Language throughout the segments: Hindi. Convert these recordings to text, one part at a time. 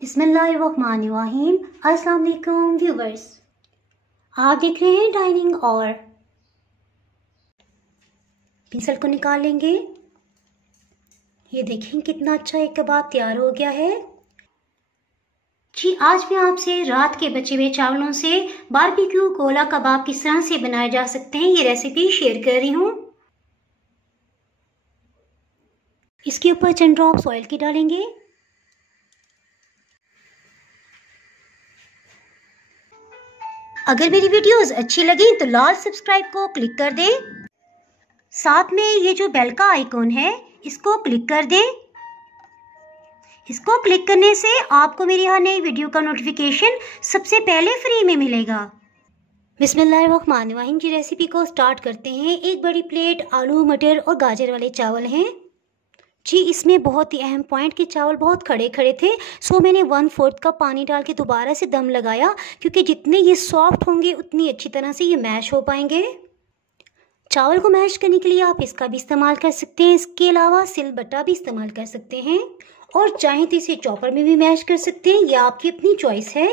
बिस्मिल्लाहिर्रहमानिर्रहीम। अस्सलाम वालेकुम व्यूवर्स, आप देख रहे हैं डाइनिंग और पिंसल को निकाल लेंगे। ये देखें कितना अच्छा एक कबाब तैयार हो गया है जी। आज मैं आपसे रात के बचे हुए चावलों से बारबेक्यू कोला कबाब किस तरह से बनाए जा सकते हैं, ये रेसिपी शेयर कर रही हूँ। इसके ऊपर चंद ड्रॉप्स ऑयल की डालेंगे। अगर मेरी वीडियोस अच्छी लगी तो लाल सब्सक्राइब को क्लिक कर दें। साथ में ये जो बेल का आइकॉन है इसको क्लिक कर दें। इसको क्लिक करने से आपको मेरी हर नई वीडियो का नोटिफिकेशन सबसे पहले फ्री में मिलेगा। बिस्मिल्लाहिर्रहमानिर्रहीम जी, रेसिपी को स्टार्ट करते हैं। एक बड़ी प्लेट आलू मटर और गाजर वाले चावल हैं जी। इसमें बहुत ही अहम पॉइंट कि चावल बहुत खड़े खड़े थे, सो मैंने 1/4 कप पानी डाल के दोबारा से दम लगाया, क्योंकि जितने ये सॉफ्ट होंगे उतनी अच्छी तरह से ये मैश हो पाएंगे। चावल को मैश करने के लिए आप इसका भी इस्तेमाल कर सकते हैं, इसके अलावा सिलबट्टा भी इस्तेमाल कर सकते हैं, और चाहे तो इसे चॉपर में भी मैश कर सकते हैं, यह आपकी अपनी चॉइस है।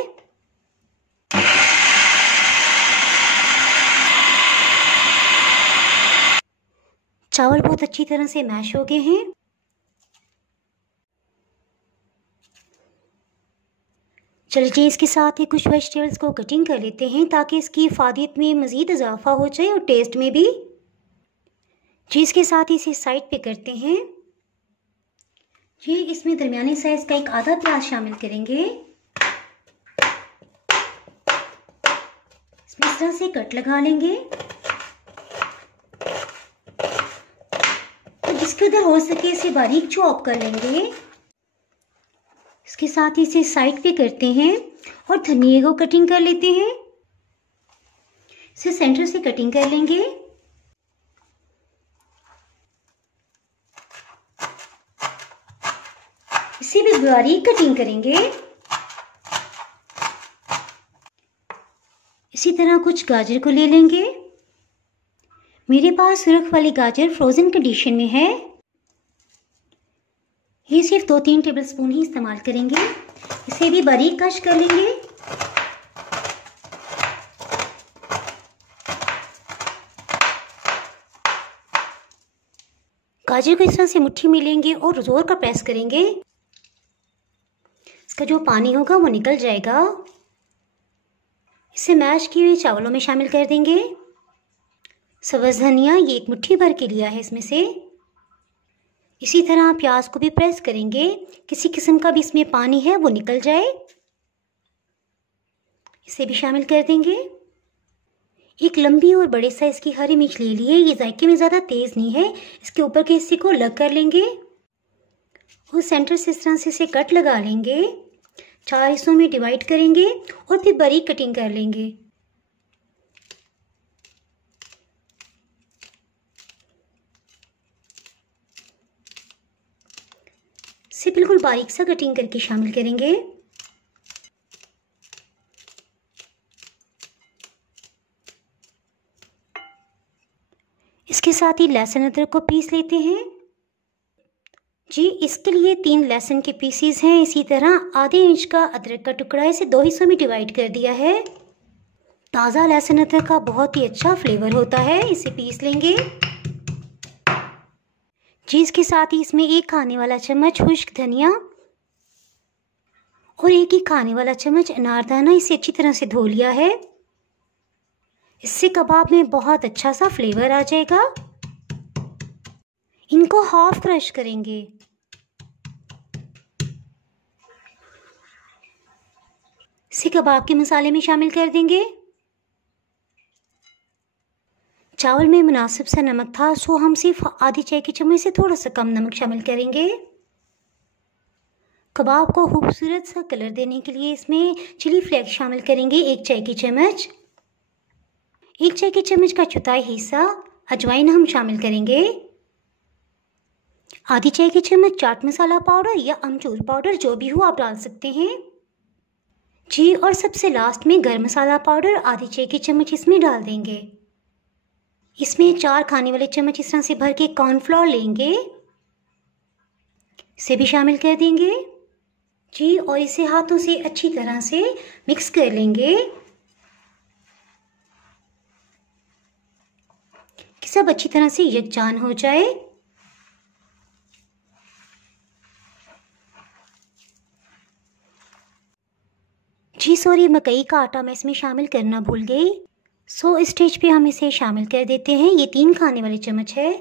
चावल बहुत अच्छी तरह से मैश हो गए हैं। चलिए इसके साथ ही कुछ वेजिटेबल्स को कटिंग कर लेते हैं, ताकि इसकी इफादियत में मज़ीद इजाफा हो जाए और टेस्ट में भी जी। इसके साथ ही इसे साइड पे करते हैं जी। इसमें दरमियाने साइज का एक आधा प्याज शामिल करेंगे। इसमें इस तरह से कट लगा लेंगे, तो जिसके उधर हो सके इसे बारीक चॉप कर लेंगे। इसके साथ ही इसे साइड पे करते हैं और धनिया को कटिंग कर लेते हैं। इसे सेंटर से कटिंग कर लेंगे। इसे भी बारीक कटिंग करेंगे। इसी तरह कुछ गाजर को ले लेंगे। मेरे पास सुरख वाली गाजर फ्रोजन कंडीशन में है, ये सिर्फ 2-3 टेबलस्पून ही इस्तेमाल करेंगे। इसे भी बारीक कश कर लेंगे। गाजर को इस तरह से मुट्ठी में लेंगे और जोर का प्रेस करेंगे। इसका जो पानी होगा वो निकल जाएगा। इसे मैश किए हुए चावलों में शामिल कर देंगे। सब्ज़ धनिया ये एक मुट्ठी भर के लिया है इसमें से। इसी तरह प्याज को भी प्रेस करेंगे, किसी किस्म का भी इसमें पानी है वो निकल जाए। इसे भी शामिल कर देंगे। एक लंबी और बड़े साइज की हरी मिर्च ले लिए, ये जायके में ज़्यादा तेज़ नहीं है। इसके ऊपर के हिस्से को अलग कर लेंगे और सेंटर से इस तरह से इसे कट लगा लेंगे। 4 हिस्सों में डिवाइड करेंगे और फिर बारीक कटिंग कर लेंगे। इसे बिल्कुल बारीक सा कटिंग करके शामिल करेंगे। इसके साथ ही लहसुन अदरक को पीस लेते हैं जी। इसके लिए 3 लहसुन के पीसीज हैं। इसी तरह आधे इंच का अदरक का टुकड़ा इसे 2 हिस्सों में डिवाइड कर दिया है। ताज़ा लहसुन अदरक का बहुत ही अच्छा फ्लेवर होता है, इसे पीस लेंगे जी। इसके साथ ही इसमें 1 खाने वाला चम्मच खुश्क धनिया और 1 ही खाने वाला चम्मच अनारदाना, इसे अच्छी तरह से धो लिया है। इससे कबाब में बहुत अच्छा सा फ्लेवर आ जाएगा। इनको हाफ क्रश करेंगे। इसे कबाब के मसाले में शामिल कर देंगे। चावल में मुनासिब सा नमक था, सो हम सिर्फ आधी चाय की चम्मच से थोड़ा सा कम नमक शामिल करेंगे। कबाब को खूबसूरत सा कलर देने के लिए इसमें चिली फ्लेक्स शामिल करेंगे, 1 चाय की चम्मच। 1 चाय की चम्मच का चौथाई हिस्सा अजवाइन हम शामिल करेंगे। आधी चाय की चम्मच चाट मसाला पाउडर या अमचूर पाउडर, जो भी हो आप डाल सकते हैं जी। और सबसे लास्ट में गरम मसाला पाउडर आधी चाय की चम्मच इसमें डाल देंगे। इसमें 4 खाने वाले चम्मच इस तरह से भर के कॉर्नफ्लोर लेंगे, इसे भी शामिल कर देंगे जी, और इसे हाथों से अच्छी तरह से मिक्स कर लेंगे कि सब अच्छी तरह से यकजान हो जाए। जी सॉरी, मकई का आटा मैं इसमें शामिल करना भूल गई। सो इस स्टेज पे हम इसे शामिल कर देते हैं। ये 3 खाने वाले चम्मच है।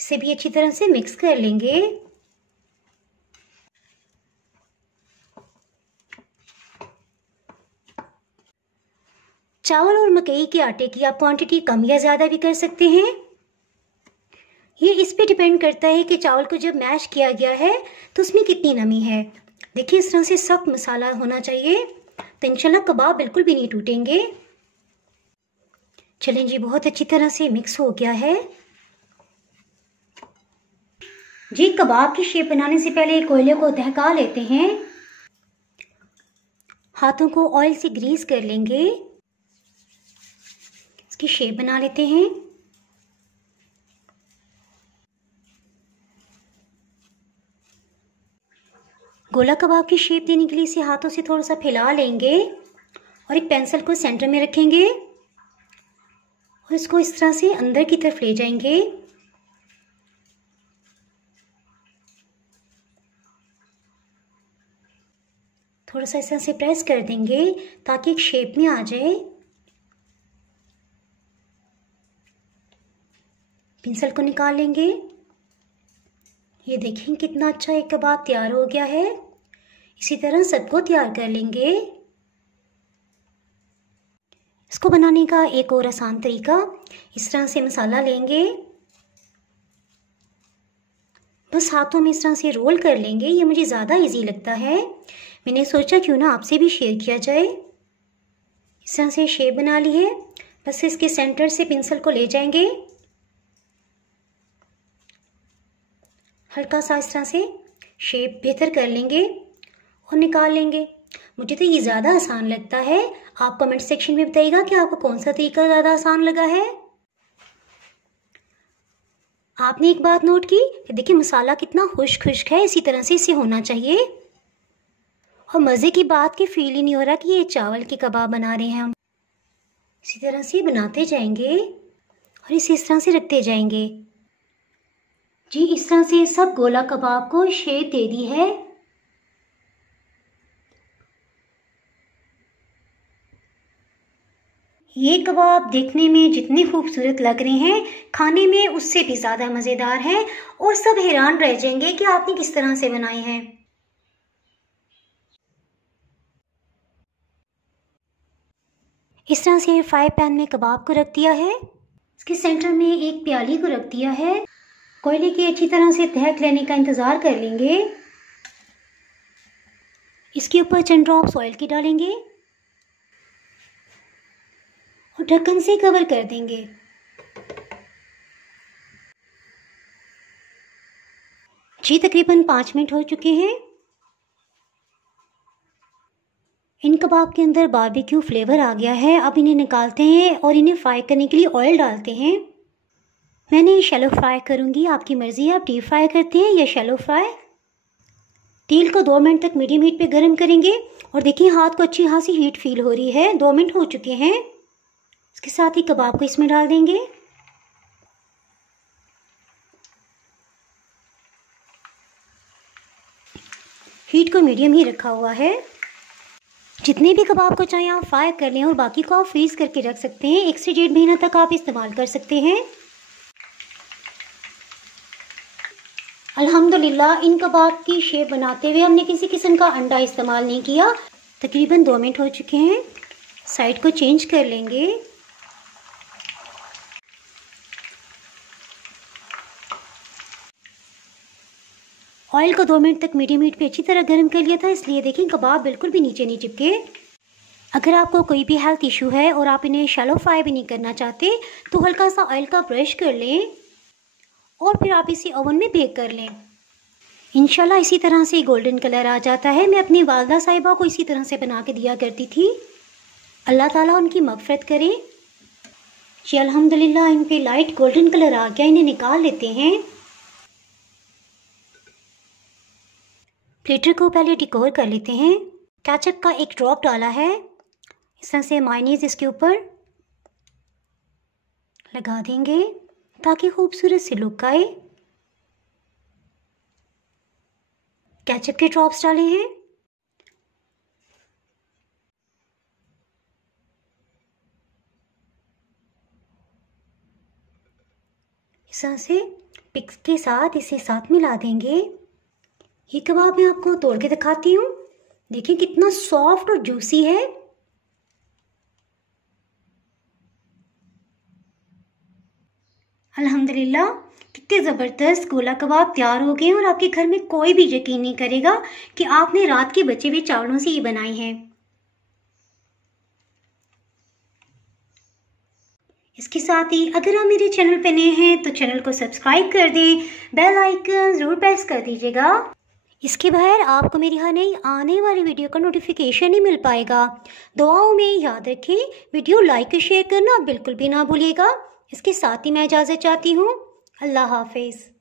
इसे भी अच्छी तरह से मिक्स कर लेंगे। चावल और मकई के आटे की आप क्वांटिटी कम या ज़्यादा भी कर सकते हैं। ये इस पे डिपेंड करता है कि चावल को जब मैश किया गया है तो उसमें कितनी नमी है। देखिए, इस तरह से सख्त मसाला होना चाहिए तो इंशाल्लाह कबाब बिल्कुल भी नहीं टूटेंगे। चलें जी, बहुत अच्छी तरह से मिक्स हो गया है। जी, कबाब की शेप बनाने से पहले कोयले को दहका लेते हैं। हाथों को ऑयल से ग्रीस कर लेंगे। इसकी शेप बना लेते हैं। गोला कबाब की शेप देने के लिए इसे हाथों से थोड़ा सा फैला लेंगे और एक पेंसिल को सेंटर में रखेंगे और इसको इस तरह से अंदर की तरफ ले जाएंगे। थोड़ा सा इस तरह से प्रेस कर देंगे ताकि एक शेप में आ जाए। पेंसिल को निकाल लेंगे। ये देखें कितना अच्छा एक कबाब तैयार हो गया है। इसी तरह सबको तैयार कर लेंगे। इसको बनाने का एक और आसान तरीका, इस तरह से मसाला लेंगे, बस हाथों में इस तरह से रोल कर लेंगे। ये मुझे ज़्यादा इजी लगता है, मैंने सोचा क्यों ना आपसे भी शेयर किया जाए। इस तरह से शेप बना ली है। बस इसके सेंटर से पेंसिल को ले जाएंगे, हल्का सा इस तरह से शेप बेहतर कर लेंगे और निकाल लेंगे। मुझे तो ये ज़्यादा आसान लगता है। आप कमेंट सेक्शन में बताइएगा कि आपको कौन सा तरीका ज़्यादा आसान लगा है। आपने एक बात नोट की कि देखिए मसाला कितना खुश्क खुश्क है, इसी तरह से इसे होना चाहिए। और मज़े की बात कि फील ही नहीं हो रहा कि ये चावल के कबाब बना रहे हैं हम। इसी तरह से बनाते जाएंगे और इसे इस तरह से रखते जाएंगे। जी, इस तरह से सब गोला कबाब को शेप दे दी है। ये कबाब देखने में जितने खूबसूरत लग रहे हैं, खाने में उससे भी ज़्यादा मज़ेदार हैं और सब हैरान रह जाएंगे कि आपने किस तरह से बनाए हैं। इस तरह से फ्राई पैन में कबाब को रख दिया है। इसके सेंटर में एक प्याली को रख दिया है। कोयले की अच्छी तरह से दहक लेने का इंतज़ार कर लेंगे। इसके ऊपर चंद ड्रॉप्स ऑयल की डालेंगे और ढक्कन से कवर कर देंगे। जी, तकरीबन 5 मिनट हो चुके हैं। इन कबाब के अंदर बारबेक्यू फ्लेवर आ गया है। अब इन्हें निकालते हैं और इन्हें फ्राई करने के लिए ऑयल डालते हैं। मैंने शैलो फ्राई करूँगी, आपकी मर्ज़ी है आप डीप फ्राई करते हैं या शैलो फ्राई। तेल को 2 मिनट तक मीडियम हीट पे गर्म करेंगे और देखिए हाथ को अच्छी खासी हीट फील हो रही है। 2 मिनट हो चुके हैं। इसके साथ ही कबाब को इसमें डाल देंगे। हीट को मीडियम ही रखा हुआ है। जितने भी कबाब को चाहें आप फ्राई कर लें और बाकी को आप फ्रीज़ करके रख सकते हैं। 1 से 1.5 महीना तक आप इस्तेमाल कर सकते हैं। अल्हम्दुलिल्लाह, इन कबाब की शेप बनाते हुए हमने किसी किस्म का अंडा इस्तेमाल नहीं किया। तकरीबन 2 मिनट हो चुके हैं। साइड को चेंज कर लेंगे। ऑयल को 2 मिनट तक मीडियम हीट पे अच्छी तरह गर्म कर लिया था, इसलिए देखें कबाब बिल्कुल भी नीचे नहीं चिपके। अगर आपको कोई भी हेल्थ इशू है और आप इन्हें शैलो फ्राई भी नहीं करना चाहते तो हल्का सा ऑयल का ब्रश कर लें और फिर आप इसे ओवन में बेक कर लें। इंशाल्लाह इसी तरह से गोल्डन कलर आ जाता है। मैं अपनी वालदा साहिबा को इसी तरह से बना के दिया करती थी। अल्लाह ताला उनकी मग़फ़िरत करे। जी अल्हम्दुलिल्लाह, इन पे लाइट गोल्डन कलर आ गया। इन्हें निकाल लेते हैं। प्लेटर को पहले डेकोर कर लेते हैं। केचप का एक ड्रॉप डाला है, इस तरह से मायोनीज इसके ऊपर लगा देंगे ताकि खूबसूरत सी लुक आए। केचप के ड्रॉप्स डाले हैं। इस तरह से पिक्स के साथ इसे साथ मिला देंगे। ये कबाब मैं आपको तोड़ के दिखाती हूँ। देखिए कितना सॉफ्ट और जूसी है। अल्हम्दुलिल्लाह कितने ज़बरदस्त गोला कबाब तैयार हो गए हैं और आपके घर में कोई भी यकीन नहीं करेगा कि आपने रात के बचे हुए चावलों से ये बनाई हैं। इसके साथ ही अगर आप मेरे चैनल पे नए हैं तो चैनल को सब्सक्राइब कर दें, बेल आइकन ज़रूर प्रेस कर दीजिएगा। इसके बगैर आपको मेरी हर नई आने वाली वीडियो का नोटिफिकेशन नहीं मिल पाएगा। दुआओं में याद रखें, वीडियो लाइक और शेयर करना बिल्कुल भी ना भूलिएगा। इसके साथ ही मैं इजाज़त चाहती हूँ। अल्लाह हाफिज़।